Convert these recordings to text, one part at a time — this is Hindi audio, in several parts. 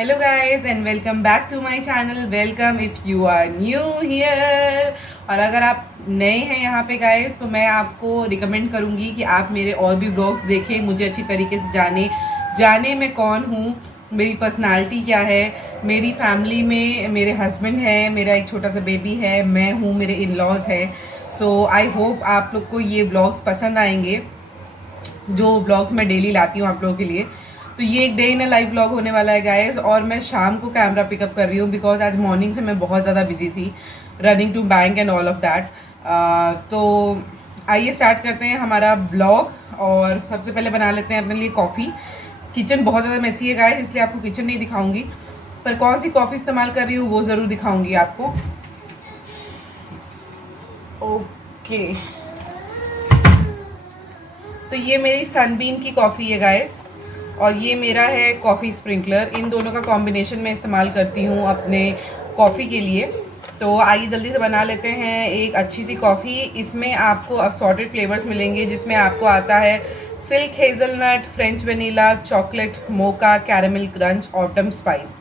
Hello guys and welcome back to my channel. Welcome if you are new here. और अगर आप नए हैं यहाँ पे गाइस तो मैं आपको रिकमेंड करूँगी कि आप मेरे और भी व्लॉग्स देखें, मुझे अच्छी तरीके से जाने मैं कौन हूँ, मेरी पर्सनालिटी क्या है। मेरी फैमिली में मेरे हस्बैंड है, मेरा एक छोटा सा बेबी है, मैं हूँ, मेरे इन लॉज हैं। सो आई होप आप लोग को ये व्लॉग्स पसंद आएंगे जो व्लॉग्स मैं डेली लाती हूँ आप लोगों के लिए। तो ये एक day in a life vlog होने वाला है गाइस, और मैं शाम को कैमरा पिकअप कर रही हूँ बिकॉज आज मॉर्निंग से मैं बहुत ज़्यादा बिजी थी running to bank and all of that. तो आइए स्टार्ट करते हैं हमारा व्लॉग। और सबसे पहले बना लेते हैं अपने लिए कॉफ़ी। किचन बहुत ज़्यादा मेसी है गाइस, इसलिए आपको किचन नहीं दिखाऊंगी, पर कौन सी कॉफ़ी इस्तेमाल कर रही हूँ वो ज़रूर दिखाऊंगी आपको। ओके, तो ये मेरी सनबीम की कॉफ़ी है गाइस, और ये मेरा है कॉफ़ी स्प्रिंकलर। इन दोनों का कॉम्बिनेशन में इस्तेमाल करती हूँ अपने कॉफ़ी के लिए। तो आइए जल्दी से बना लेते हैं एक अच्छी सी कॉफ़ी। इसमें आपको असॉर्टेड फ्लेवर्स मिलेंगे, जिसमें आपको आता है silk hazelnut, French vanilla, chocolate, mocha, caramel crunch, autumn spice.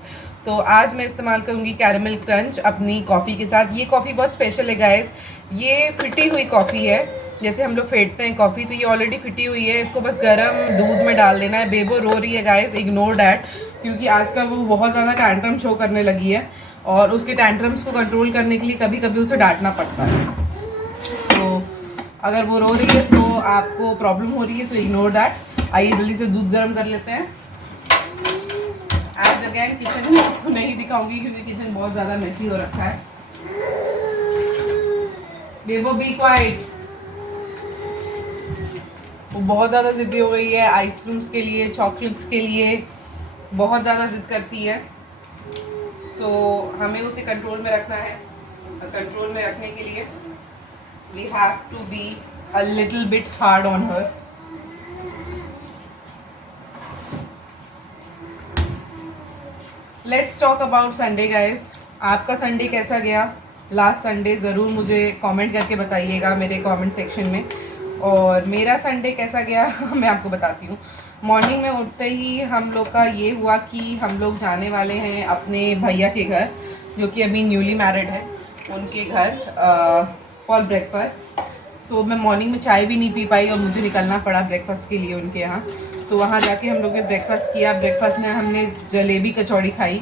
तो आज मैं इस्तेमाल करूँगी कैरामल क्रंच अपनी कॉफ़ी के साथ। ये कॉफ़ी बहुत स्पेशल है गाइस, ये फिटी हुई कॉफ़ी है। जैसे हम लोग फेंटते हैं कॉफ़ी, तो ये ऑलरेडी फिटी हुई है, इसको बस गर्म दूध में डाल देना है। बेबो रो रही है गाइस, इग्नोर डैट, क्योंकि आजकल वो बहुत ज़्यादा टैंट्रम शो करने लगी है और उसके टैंट्रम्स को कंट्रोल करने के लिए कभी कभी उसे डांटना पड़ता है। तो अगर वो रो रही है तो आपको प्रॉब्लम हो रही है, सो इग्नोर दैट। आइए जल्दी से दूध गर्म कर लेते हैं। एज अगेन किचन में आपको नहीं दिखाऊंगी क्योंकि किचन बहुत ज़्यादा मेसी हो रखा है। बेबो बी क्वाइट, वो बहुत ज़्यादा ज़िद्दी हो गई है आइसक्रीम्स के लिए, चॉकलेट्स के लिए बहुत ज़्यादा ज़िद करती है। सो हमें उसे कंट्रोल में रखना है। कंट्रोल में रखने के लिए we have to be a little bit hard on her. Let's talk about Sunday guys. आपका संडे कैसा गया लास्ट संडे? ज़रूर मुझे कमेंट करके बताइएगा मेरे कमेंट सेक्शन में। और मेरा संडे कैसा गया मैं आपको बताती हूँ। मॉर्निंग में उठते ही हम लोग का ये हुआ कि हम लोग जाने वाले हैं अपने भैया के घर, जो कि अभी न्यूली मैरिड है, उनके घर फॉर ब्रेकफास्ट। तो मैं मॉर्निंग में चाय भी नहीं पी पाई और मुझे निकलना पड़ा ब्रेकफास्ट के लिए उनके यहाँ। तो वहाँ जाके हम लोग ने ब्रेकफास्ट किया। ब्रेकफास्ट में हमने जलेबी कचौड़ी खाई।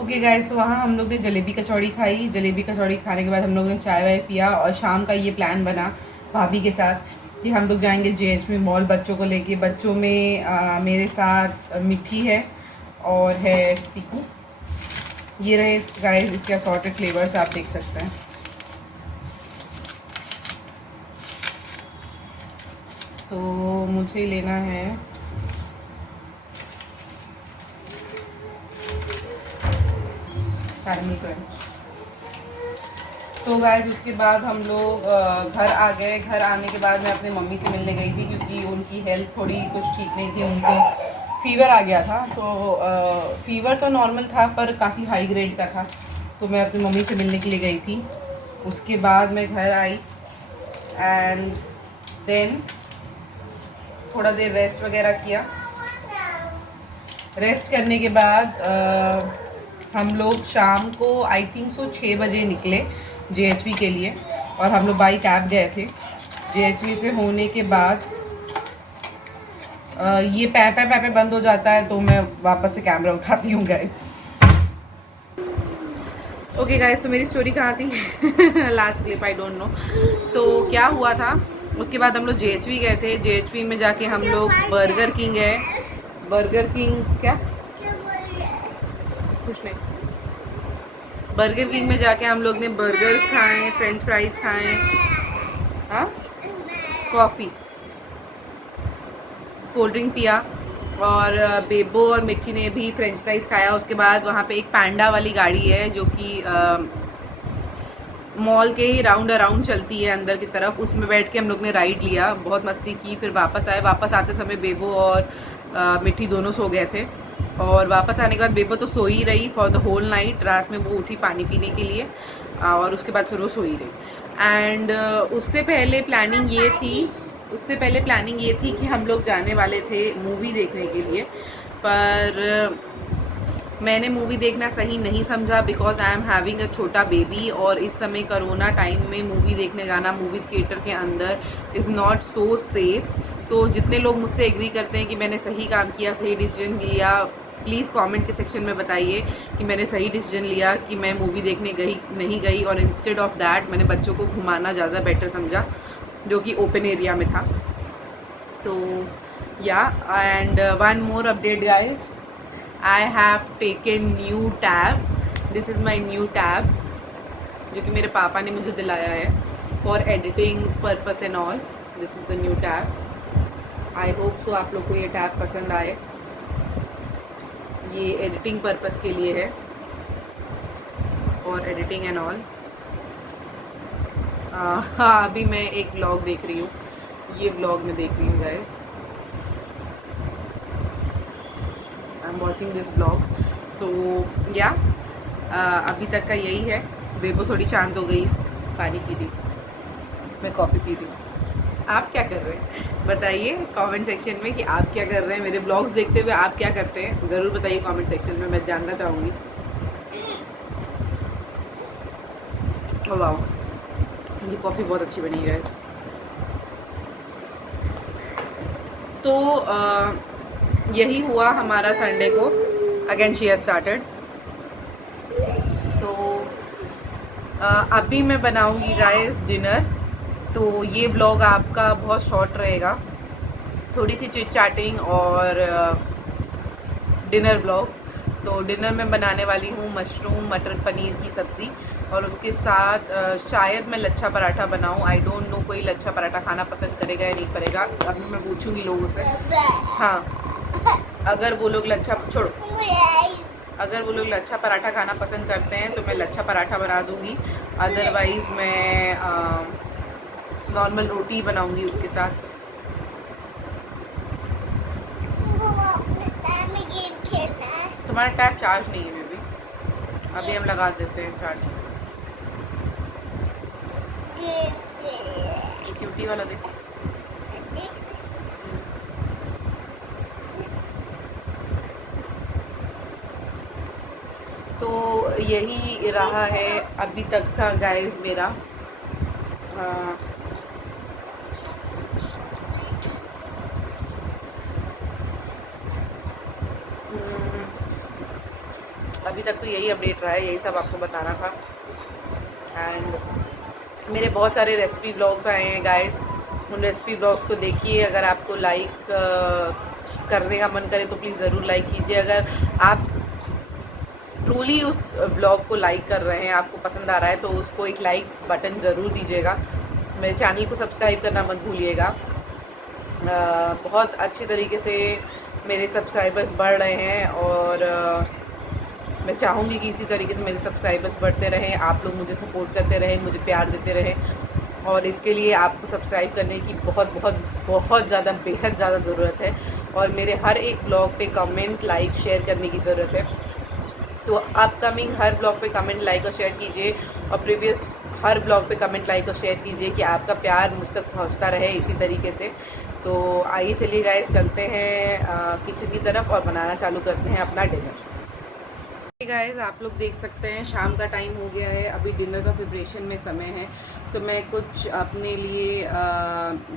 ओके गाइस, तो वहाँ हम लोग ने जलेबी कचौड़ी खाई। जलेबी कचौड़ी खाने के बाद हम लोग ने चाय वाय पिया और शाम का ये प्लान बना भाभी के साथ कि हम लोग जाएंगे JHV मॉल बच्चों को लेके। बच्चों में मेरे साथ मिठी है और है पीकू। ये रहे गाइस इसके असॉर्टेड फ्लेवर्स, आप देख सकते हैं। तो मुझे लेना है कैरामल क्रंच। तो गाइस उसके बाद हम लोग घर आ गए। घर आने के बाद मैं अपने मम्मी से मिलने गई थी क्योंकि उनकी हेल्थ थोड़ी कुछ ठीक नहीं थी, उनको फीवर आ गया था। तो फीवर तो नॉर्मल था पर काफ़ी हाई ग्रेड का था, तो मैं अपनी मम्मी से मिलने के लिए गई थी। उसके बाद मैं घर आई एंड देन थोड़ा देर रेस्ट वगैरह किया। रेस्ट करने के बाद हम लोग शाम को आई थिंक 6 बजे निकले JHV के लिए, और हम लोग बाई कैब गए थे। JHV से होने के बाद ये पैपे बंद हो जाता है, तो मैं वापस से कैमरा उठाती हूँ गाइस। ओके गाइस, तो मेरी स्टोरी कहाँ थी last clip, I don't know. तो क्या हुआ था, उसके बाद हम लोग JHV गए थे। JHV में जाके हम लोग बर्गर किंग गए। बर्गर किंग क्या कुछ नहीं, बर्गर किंग में जाके हम लोग ने बर्गर्स खाए, फ्रेंच फ्राइज खाए, हाँ, कॉफ़ी, कोल्ड ड्रिंक पिया, और बेबो और मिट्टी ने भी फ्रेंच फ्राइज खाया। उसके बाद वहाँ पे एक पैंडा वाली गाड़ी है जो कि मॉल के ही राउंड अराउंड चलती है अंदर की तरफ, उसमें बैठ के हम लोग ने राइड लिया, बहुत मस्ती की। फिर वापस आए। वापस आते समय बेबो और मिट्टी दोनों सो गए थे, और वापस आने के बाद बेबो तो सो ही रही फॉर द होल नाइट। रात में वो उठी पानी पीने के लिए और उसके बाद फिर वो सो ही रही। एंड उससे पहले प्लानिंग ये थी कि हम लोग जाने वाले थे मूवी देखने के लिए, पर मैंने मूवी देखना सही नहीं समझा because I am having a छोटा बेबी, और इस समय कोरोना टाइम में मूवी देखने जाना मूवी थिएटर के अंदर इज़ नॉट सो सेफ। तो जितने लोग मुझसे एग्री करते हैं कि मैंने सही काम किया, सही डिसीजन लिया, प्लीज़ कमेंट के सेक्शन में बताइए कि मैंने सही डिसीजन लिया कि मैं मूवी देखने नहीं गई, और इंस्टेड ऑफ दैट मैंने बच्चों को घुमाना ज़्यादा बेटर समझा, जो कि ओपन एरिया में था। तो या and one more update guys, I have taken new tab. This is my new tab जो कि मेरे पापा ने मुझे दिलाया है for editing purpose and all. This is the new tab. I hope so आप लोग को ये टैब पसंद आए। ये एडिटिंग पर्पस के लिए है और एडिटिंग एंड ऑल। हाँ, अभी मैं एक व्लॉग देख रही हूँ, ये व्लॉग में देख रही हूँ guys. I am watching this blog. So या अभी तक का यही है। बेबो थोड़ी शांत हो गई, पानी पी रही, मैं कॉफ़ी पी रही हूँ। आप क्या कर रहे हैं बताइए कमेंट सेक्शन में कि आप क्या कर रहे हैं। मेरे ब्लॉग्स देखते हुए आप क्या करते हैं ज़रूर बताइए कमेंट सेक्शन में, मैं जानना चाहूँगी। वाह, ये कॉफ़ी बहुत अच्छी बनी है। तो यही हुआ हमारा संडे को। Again she has started. तो अभी मैं बनाऊंगी गाइस डिनर। तो ये ब्लॉग आपका बहुत शॉर्ट रहेगा, थोड़ी सी चिट चैटिंग और डिनर ब्लॉग। तो डिनर में बनाने वाली हूँ मशरूम मटर पनीर की सब्ज़ी, और उसके साथ शायद मैं लच्छा पराठा बनाऊँ। आई डोंट नो कोई लच्छा पराठा खाना पसंद करेगा या नहीं करेगा, अभी मैं पूछूंगी लोगों से। हाँ, अगर वो लोग लच्छा पराठा खाना पसंद करते हैं तो मैं लच्छा पराठा बना दूंगी, अदरवाइज़ मैं नॉर्मल रोटी बनाऊंगी उसके साथ। तुम्हारा टैब चार्ज नहीं है बेबी, अभी हम लगा देते हैं चार्ज। ये क्यूटी वाला देखो। तो यही रहा है अभी तक का गाइस मेरा। अभी तक तो यही अपडेट रहा है, यही सब आपको बताना था। एंड मेरे बहुत सारे रेसिपी ब्लॉग्स आए हैं गाइस, उन रेसिपी ब्लॉग्स को देखिए। अगर आपको लाइक करने का मन करे तो प्लीज़ ज़रूर लाइक कीजिए। अगर आप ट्रूली उस ब्लॉग को लाइक कर रहे हैं, आपको पसंद आ रहा है, तो उसको एक लाइक बटन ज़रूर दीजिएगा। मेरे चैनल को सब्सक्राइब करना मत भूलिएगा। बहुत अच्छे तरीके से मेरे सब्सक्राइबर्स बढ़ रहे हैं, और मैं चाहूँगी कि इसी तरीके से मेरे सब्सक्राइबर्स बढ़ते रहें, आप लोग मुझे सपोर्ट करते रहें, मुझे प्यार देते रहें। और इसके लिए आपको सब्सक्राइब करने की बहुत बहुत बहुत ज़्यादा बेहद ज़्यादा ज़रूरत है, और मेरे हर एक ब्लॉग पे कमेंट लाइक शेयर करने की ज़रूरत है। तो अपकमिंग हर ब्लॉग पे कमेंट लाइक और शेयर कीजिए, और प्रीवियस हर ब्लॉग पे कमेंट लाइक और शेयर कीजिए कि आपका प्यार मुझ तक पहुँचता रहे इसी तरीके से। तो आइए चलिए गाइस, चलते हैं किचन की तरफ और बनाना चालू करते हैं अपना डिनर। गाइस, आप लोग देख सकते हैं शाम का टाइम हो गया है, अभी डिनर का प्रिपरेशन में समय है। तो मैं कुछ अपने लिए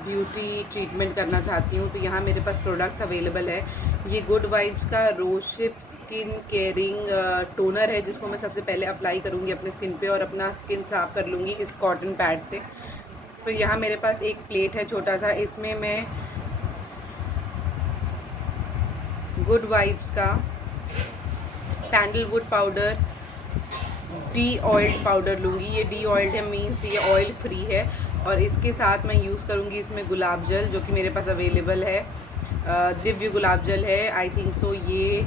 ब्यूटी ट्रीटमेंट करना चाहती हूँ। तो यहाँ मेरे पास प्रोडक्ट्स अवेलेबल है। ये गुड वाइब्स का रोशिप स्किन केयरिंग टोनर है, जिसको मैं सबसे पहले अप्लाई करूँगी अपने स्किन पे, और अपना स्किन साफ़ कर लूँगी इस कॉटन पैड से। तो यहाँ मेरे पास एक प्लेट है छोटा सा, इसमें मैं गुड वाइब्स का sandalwood powder D oiled powder लूँगी। ये डी ऑयल्ड है, मीन्स ये ऑयल फ्री है। और इसके साथ मैं यूज़ करूँगी इसमें गुलाब जल, जो कि मेरे पास अवेलेबल है, दिव्य गुलाब जल है, आई थिंक सो। ये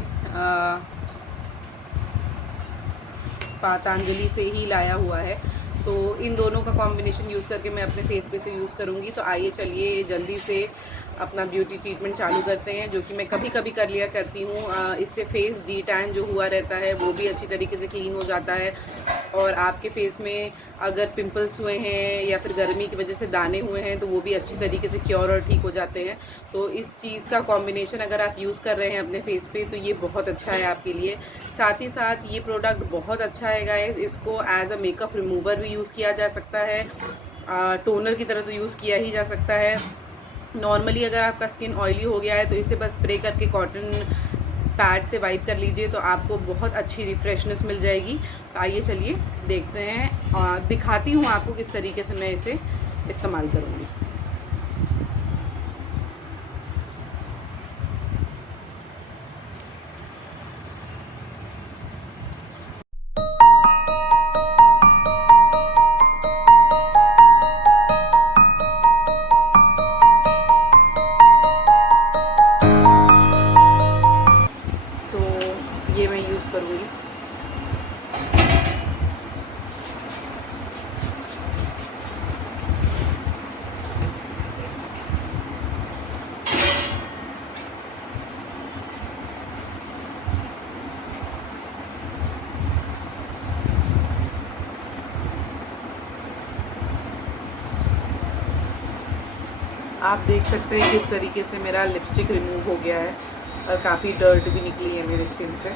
पतंजलि से ही लाया हुआ है। तो इन दोनों का कॉम्बिनेशन यूज़ करके मैं अपने फेस पे से यूज़ करूँगी। तो आइए चलिए जल्दी से अपना ब्यूटी ट्रीटमेंट चालू करते हैं, जो कि मैं कभी कभी कर लिया करती हूँ। इससे फेस डी टैन जो हुआ रहता है वो भी अच्छी तरीके से क्लीन हो जाता है, और आपके फेस में अगर पिंपल्स हुए हैं या फिर गर्मी की वजह से दाने हुए हैं तो वो भी अच्छी तरीके से क्योर और ठीक हो जाते हैं। तो इस चीज़ का कॉम्बिनेशन अगर आप यूज़ कर रहे हैं अपने फेस पे तो ये बहुत अच्छा है आपके लिए। साथ ही साथ ये प्रोडक्ट बहुत अच्छा है गाइस, इसको एज अ मेकअप रिमूवर भी यूज़ किया जा सकता है, टोनर की तरह तो यूज़ किया ही जा सकता है। नॉर्मली अगर आपका स्किन ऑयली हो गया है तो इसे बस स्प्रे करके कॉटन पैड से वाइप कर लीजिए तो आपको बहुत अच्छी रिफ्रेशनेस मिल जाएगी। तो आइए चलिए देखते हैं, दिखाती हूँ आपको किस तरीके से मैं इसे इस्तेमाल करूँगी। तो ये मैं यूज़ करूँगी। आप देख सकते हैं किस तरीके से मेरा लिपस्टिक रिमूव हो गया है और काफ़ी डर्ट भी निकली है मेरे स्किन से।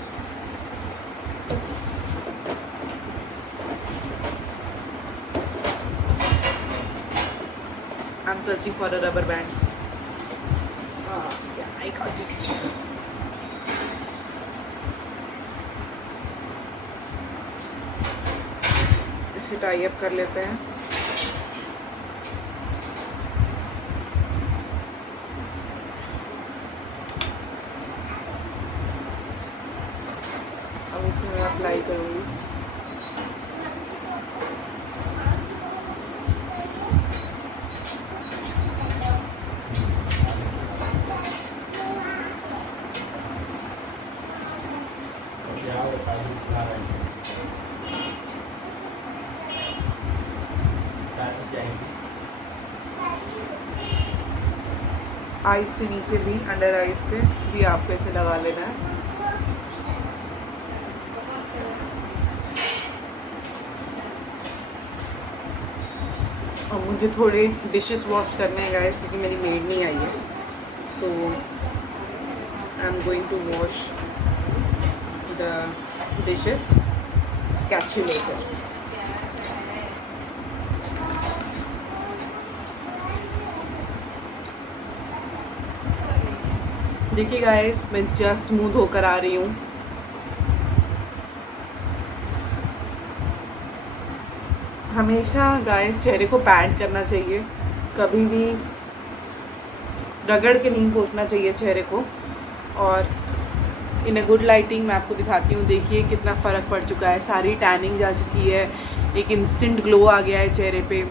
I'm searching for a rubber band. Yeah, I got it. इसे टाई अप कर लेते हैं। अब इसमें मैं अप्लाई करूँगी। आइज के नीचे भी, अंडर आइज पे भी आपको इसे लगा लेना है। और मुझे थोड़े डिशेस वॉश करने हैं गाइस क्योंकि मेरी मेड नहीं आई है, so I am going to wash the dishes, catch you later. देखिए गाइस, मैं जस्ट मुंह धोकर आ रही हूँ। हमेशा गाइस चेहरे को पैड करना चाहिए, कभी भी रगड़ के नहीं पोंछना चाहिए चेहरे को। और इन अ गुड लाइटिंग मैं आपको दिखाती हूँ। देखिए कितना फ़र्क पड़ चुका है, सारी टैनिंग जा चुकी है, एक इंस्टेंट ग्लो आ गया है चेहरे पे।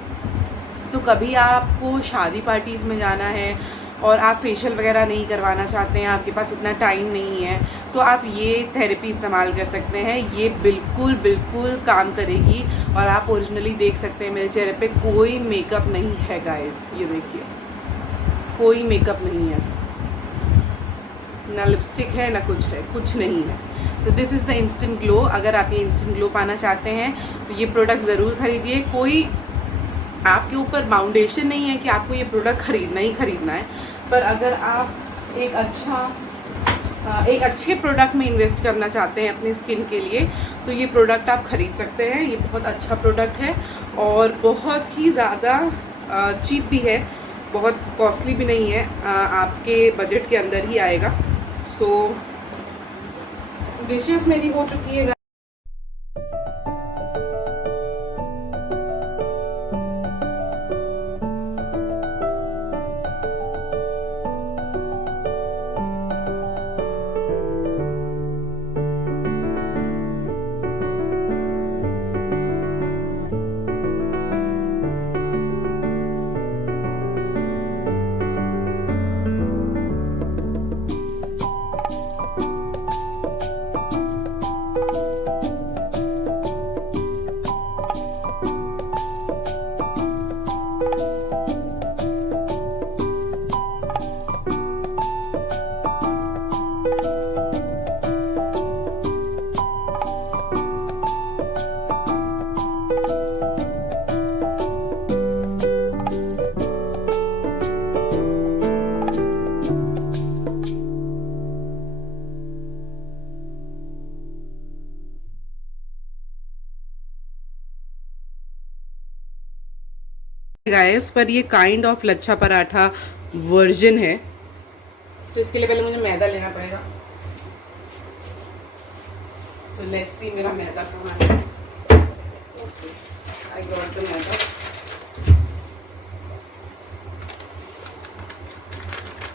तो कभी आपको शादी पार्टीज़ में जाना है और आप फेशियल वगैरह नहीं करवाना चाहते हैं, आपके पास इतना टाइम नहीं है, तो आप ये थेरेपी इस्तेमाल कर सकते हैं। ये बिल्कुल बिल्कुल काम करेगी। और आप ओरिजिनली देख सकते हैं मेरे चेहरे पे कोई मेकअप नहीं है गाइस, ये देखिए कोई मेकअप नहीं है, ना लिपस्टिक है ना कुछ है, कुछ नहीं है। तो this is the instant glow. अगर आप ये इंस्टेंट ग्लो पाना चाहते हैं तो ये प्रोडक्ट ज़रूर खरीदिए। कोई आपके ऊपर बाउंडेशन नहीं है कि आपको ये प्रोडक्ट खरीदना ही खरीदना है, पर अगर आप एक अच्छे प्रोडक्ट में इन्वेस्ट करना चाहते हैं अपने स्किन के लिए तो ये प्रोडक्ट आप ख़रीद सकते हैं। ये बहुत अच्छा प्रोडक्ट है और बहुत ही ज़्यादा चीप भी है, बहुत कॉस्टली भी नहीं है, आपके बजट के अंदर ही आएगा। सो डिशेस मेरी हो चुकी है। गाइस, पर ये kind of lachha paratha version है, तो इसके लिए पहले मुझे मैदा लेना पड़ेगा। तो लेट्स सी मेरा मैदा कहाँ है। ओके, आई गॉट द मैदा।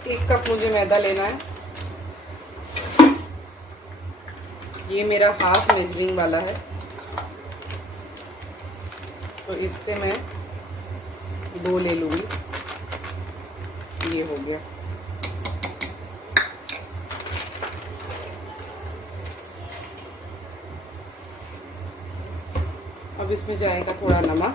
एक कप मुझे मैदा लेना है। ये मेरा हाफ मेजरिंग वाला है, तो इससे मैं 2 ले लूँगी। ये हो गया। अब इसमें जाएगा थोड़ा नमक,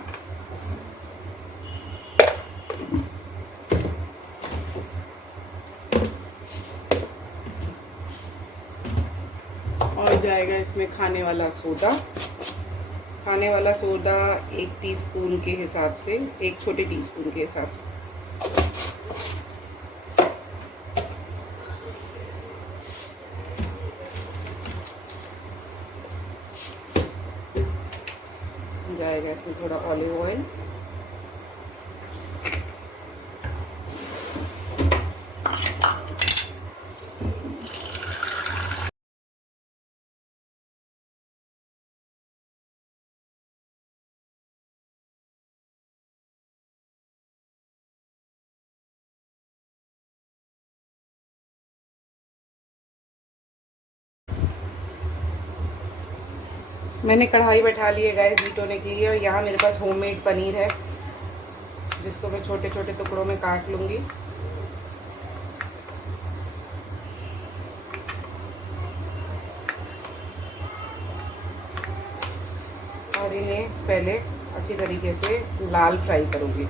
और जाएगा इसमें खाने वाला सोडा। खाने वाला सोडा 1 टीस्पून के हिसाब से, 1 छोटे टीस्पून के हिसाब से। जाएगा इसमें थोड़ा ऑलिव ऑयल, मैंने कढ़ाई बैठा ली है गाइस घी होने के लिए, और यहाँ मेरे पास होममेड पनीर है, जिसको मैं छोटे छोटे टुकड़ों में काट लूँगी। और इन्हें पहले अच्छी तरीके से लाल फ्राई करूँगी।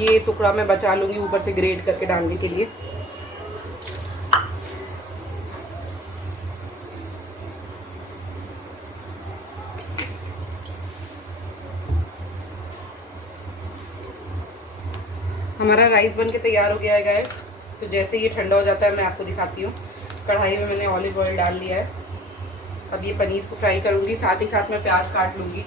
ये टुकड़ा मैं बचा लूँगी ऊपर से ग्रेट करके डालने के लिए। हमारा राइस बन के तैयार हो गया है गाइस। तो जैसे ये ठंडा हो जाता है मैं आपको दिखाती हूँ। कढ़ाई में मैंने ऑलिव ऑयल डाल लिया है। अब ये पनीर को फ्राई करूँगी, साथ ही साथ मैं प्याज काट लूँगी।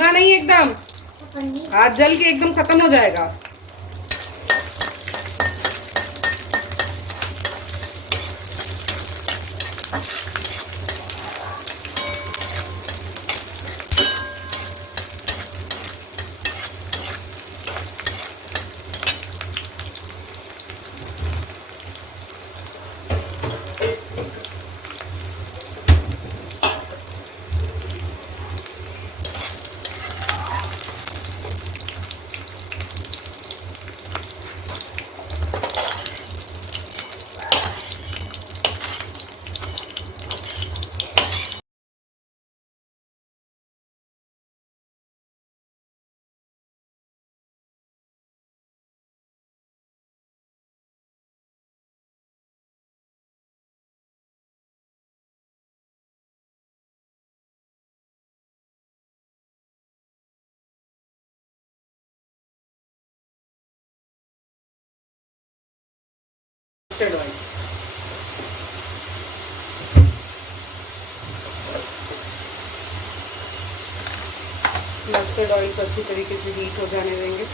भूनना नहीं एकदम, हाथ जल के एकदम खत्म हो जाएगा। मस्टर्ड ऑयल, मस्टर्ड ऑयल को अच्छी तरीके से हीट हो जाने देंगे।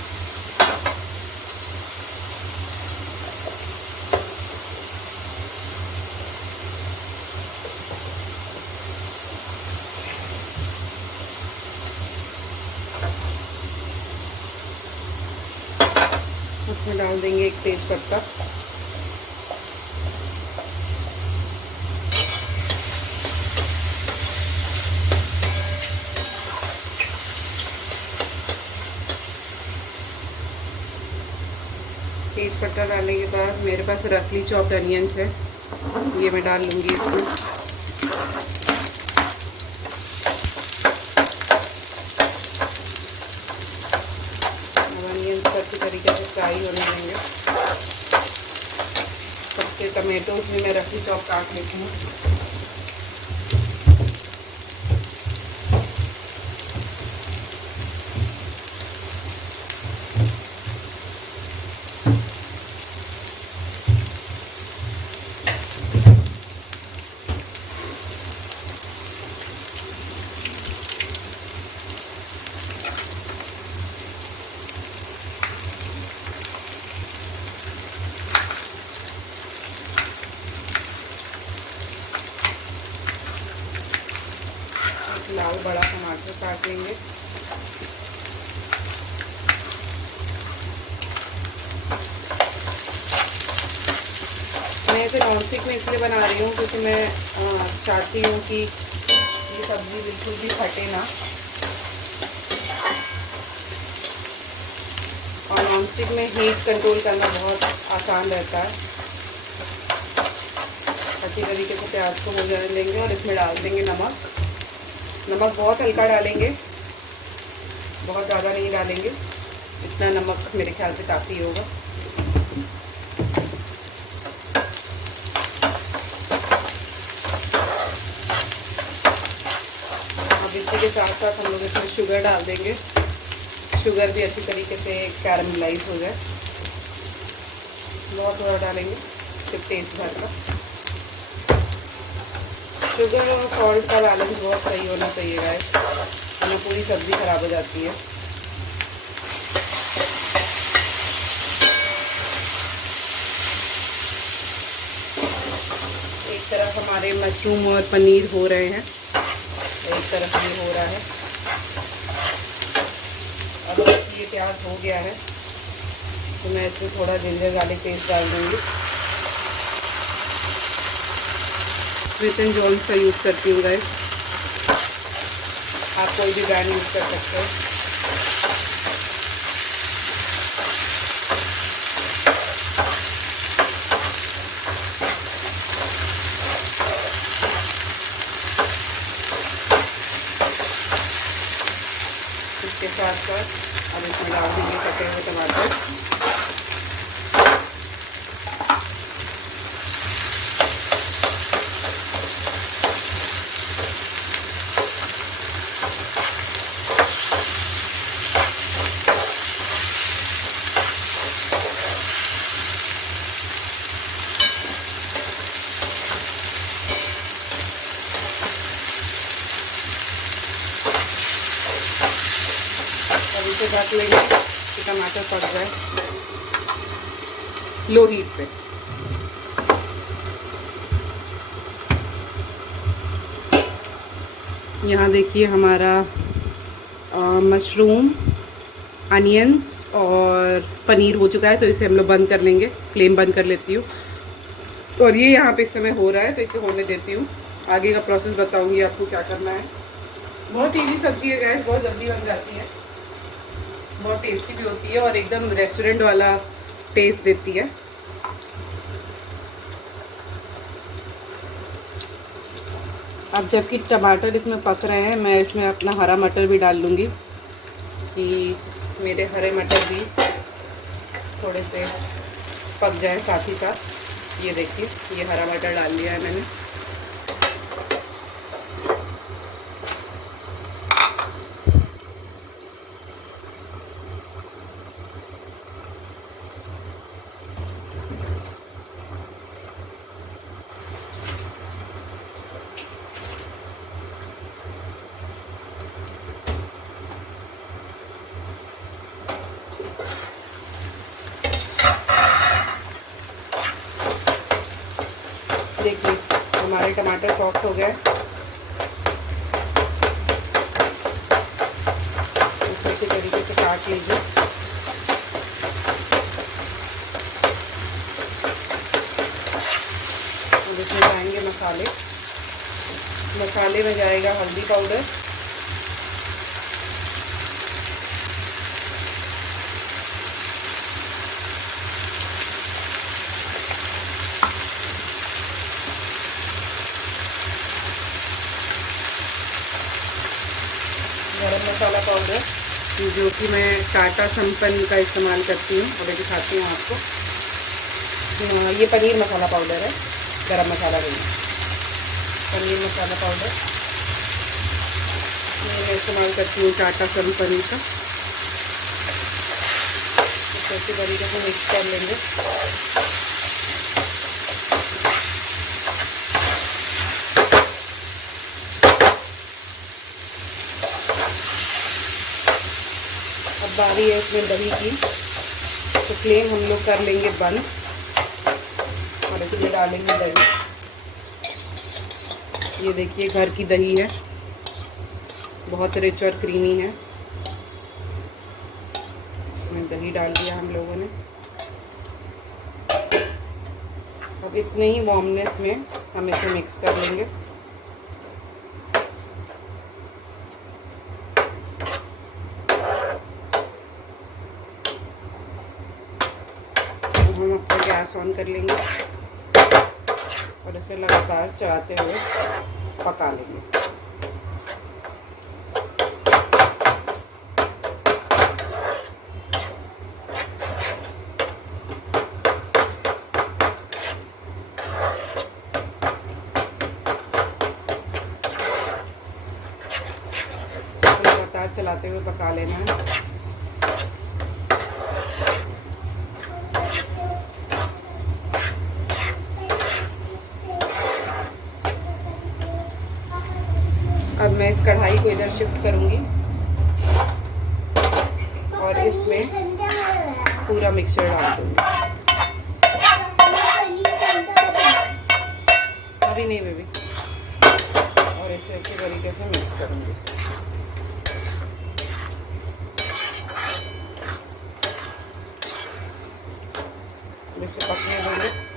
उसमें डाल देंगे एक तेज पत्ता, तेज पत्ता डालने के बाद मेरे पास रफली चॉप्ड अनियंस है, ये मैं डाल लूँगी इसमें। अब अनियंस को अच्छी तरीके से फ्राई होने देंगे। सबसे टमेटोज भी मैं रफली चॉप काट लेती हूँ। लाल बड़ा टमाटर काट लेंगे। मैं इसे नॉन स्टिक में इसलिए बना रही हूँ क्योंकि मैं चाहती हूँ कि ये सब्ज़ी बिल्कुल भी फटे ना, और नॉन स्टिक में हीट कंट्रोल करना बहुत आसान रहता है। अच्छी तरीके से प्याज को हो जाने देंगे और इसमें डाल देंगे नमक। नमक बहुत हल्का डालेंगे, बहुत ज़्यादा नहीं डालेंगे, इतना नमक मेरे ख्याल से काफ़ी होगा। अब इसी के साथ साथ हम लोग इसमें शुगर डाल देंगे, शुगर भी अच्छी तरीके से कैरमलाइज हो जाए। बहुत थोड़ा डालेंगे, सिर्फ टेस्ट भर का। शुगर और सॉल्ट का बैलेंस बहुत सही होना चाहिए गाइस, वरना पूरी सब्ज़ी ख़राब हो जाती है। एक तरफ हमारे मशरूम और पनीर हो रहे हैं, एक तरफ ये हो रहा है। अब ये प्याज हो गया है तो मैं इसमें थोड़ा जिंजर गार्लिक पेस्ट डाल दूँगी। स्मिथ एंड जॉन्स का यूज़ करती हूँ गाइस, आप कोई भी ब्रांड यूज़ कर सकते हो। इसके साथ साथ अब इसमें डाल देंगे कटे हुए टमाटर। अब इसे ढक लेंगे कि टमाटर पक जाए लो हीट पे। यहाँ देखिए हमारा मशरूम, अनियंस और पनीर हो चुका है, तो इसे हम लोग बंद कर लेंगे। फ्लेम बंद कर लेती हूँ और ये यहाँ पे इस समय हो रहा है, तो इसे होने देती हूँ। आगे का प्रोसेस बताऊँगी आपको क्या करना है। बहुत इजी सब्जी है गैस, बहुत जल्दी बन जाती है, बहुत टेस्टी भी होती है और एकदम रेस्टोरेंट वाला टेस्ट देती है। अब जबकि टमाटर इसमें पक रहे हैं, मैं इसमें अपना हरा मटर भी डाल लूँगी कि मेरे हरे मटर भी थोड़े से पक जाए साथ ही साथ। ये देखिए ये हरा मटर डाल लिया है मैंने। देखिए हमारे टमाटर सॉफ्ट हो गए। इसे अच्छे तरीके से काट लीजिए। और इसमें जाएंगे मसाले। मसाले में जाएगा हल्दी पाउडर, गरम मसाला पाउडर, जो कि मैं टाटा संपन्न का इस्तेमाल करती हूँ और दिखाती हूँ आपको। ये पनीर मसाला पाउडर है, गरम मसाला नहीं, पनीर मसाला पाउडर मैं इस्तेमाल करती हूँ टाटा संपन्न का। अच्छे तरीके से मिक्स कर लेंगे। अब बारी है इसमें दही की, तो फ्लेम हम लोग कर लेंगे बंद और इसमें डालेंगे दही। ये देखिए घर की दही है, बहुत रिच और क्रीमी है। इसमें दही डाल दिया हम लोगों ने। अब इतने ही वार्मनेस में हम इसे मिक्स कर लेंगे। हम अपना गैस ऑन कर लेंगे और इसे लगातार चलाते हुए पका लेंगे। लगातार चलाते हुए पका लेना है। अब मैं इस कढ़ाई को इधर शिफ्ट करूंगी और इसमें पूरा मिक्सचर डाल दूंगी। अभी नहीं बेबी। और इसे अच्छे तरीके से मिक्स करूंगी। इसे पकने देंगे।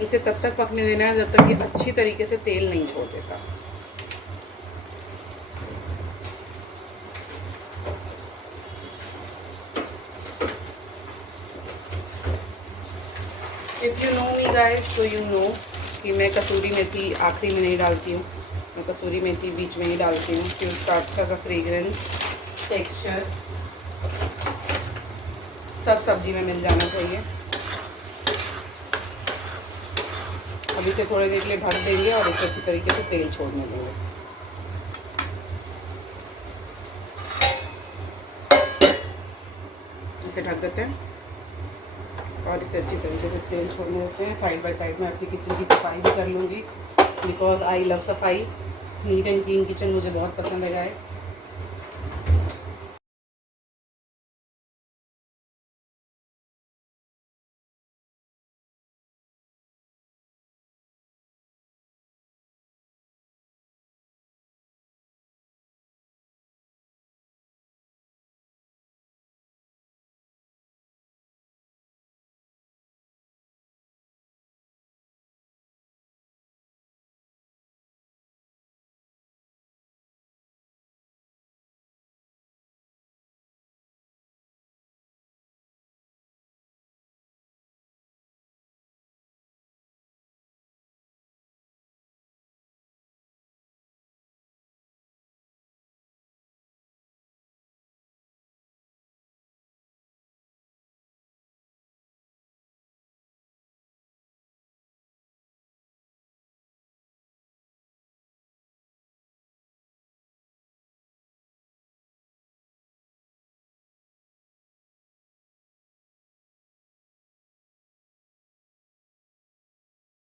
इसे तब तक पकने देना है जब तक ये अच्छी तरीके से तेल नहीं छोड़ देता। If you know me guys, तो यू नो कि मैं कसूरी मेथी आखिरी में नहीं डालती हूँ। मैं कसूरी मेथी बीच में ही डालती हूँ कि उसका अच्छा सा फ्रेग्रेंस, टेक्सचर सब सब्जी में मिल जाना चाहिए। अब इसे थोड़ी देर के लिए ढक देंगे और इसे अच्छी तरीके से तेल छोड़ने देंगे। इसे ढक देते हैं और इसे अच्छी तरीके से तेल छोड़ने होते हैं। साइड बाय साइड में अपनी किचन की सफाई भी कर लूँगी, बिकॉज आई लव सफाई। नीट एंड क्लीन किचन मुझे बहुत पसंद है गाइस।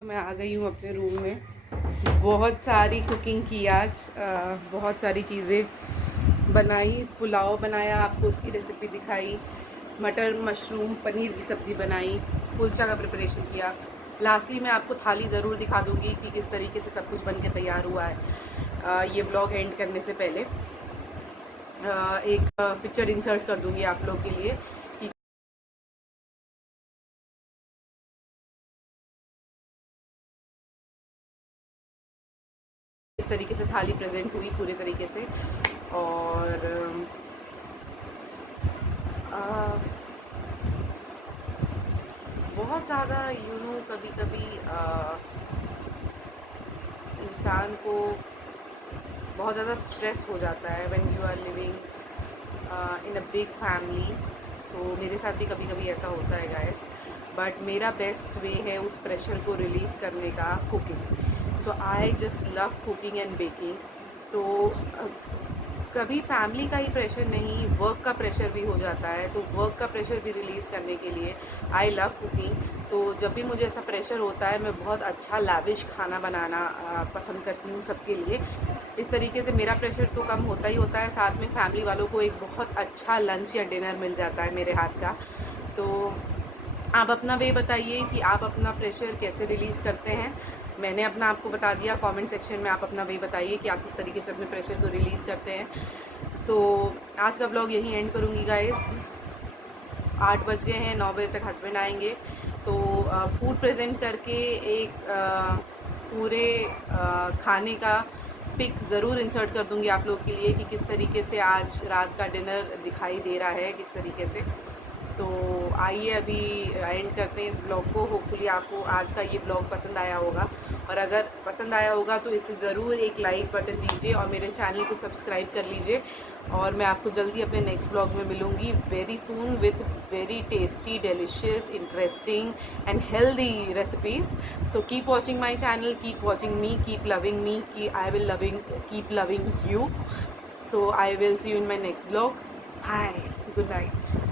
मैं आ गई हूँ अपने रूम में। बहुत सारी कुकिंग की आज, बहुत सारी चीज़ें बनाई। पुलाव बनाया, आपको उसकी रेसिपी दिखाई। मटर मशरूम पनीर की सब्ज़ी बनाई। कुलचा का प्रिपरेशन किया। लास्टली मैं आपको थाली ज़रूर दिखा दूँगी कि किस तरीके से सब कुछ बन के तैयार हुआ है। ये व्लॉग एंड करने से पहले एक पिक्चर इंसर्ट कर दूँगी आप लोग के लिए कि इस तरीके से थाली प्रेजेंट हुई पूरे तरीके से। और बहुत ज़्यादा कभी कभी इंसान को बहुत ज़्यादा स्ट्रेस हो जाता है when you are living in a big family. So मेरे साथ भी कभी कभी ऐसा होता है गाइस, बट मेरा बेस्ट वे है उस प्रेशर को रिलीज़ करने का cooking. So I just love cooking and baking. तो कभी फैमिली का ही प्रेशर नहीं, वर्क का प्रेशर भी हो जाता है, तो वर्क का प्रेशर भी रिलीज़ करने के लिए आई लव कुकिंग। तो जब भी मुझे ऐसा प्रेशर होता है, मैं बहुत अच्छा लाविश खाना बनाना पसंद करती हूँ सबके लिए। इस तरीके से मेरा प्रेशर तो कम होता ही होता है, साथ में फैमिली वालों को एक बहुत अच्छा लंच या डिनर मिल जाता है मेरे हाथ का। तो आप अपना वे बताइए कि आप अपना प्रेशर कैसे रिलीज़ करते हैं। मैंने अपना आपको बता दिया, कमेंट सेक्शन में आप अपना वे बताइए कि आप किस तरीके से अपने प्रेशर को रिलीज़ करते हैं। सो आज का ब्लॉग यहीं एंड करूँगी गाइस। 8 बज गए हैं, 9 बजे तक हस्बैंड आएंगे, तो फूड प्रेजेंट करके एक पूरे खाने का पिक ज़रूर इंसर्ट कर दूंगी आप लोग के लिए कि किस तरीके से आज रात का डिनर दिखाई दे रहा है, किस तरीके से। तो आइए अभी एंड करते हैं इस ब्लॉग को। होपफुली आपको आज का ये ब्लॉग पसंद आया होगा, और अगर पसंद आया होगा तो इसे ज़रूर एक लाइक बटन दीजिए और मेरे चैनल को सब्सक्राइब कर लीजिए। और मैं आपको जल्दी अपने नेक्स्ट ब्लॉग में मिलूँगी very soon with very tasty, delicious, interesting and healthy recipes. So keep watching my channel, keep watching me, keep loving me, की I will keep loving you. So I will see you in my next vlog. Bye. Good night.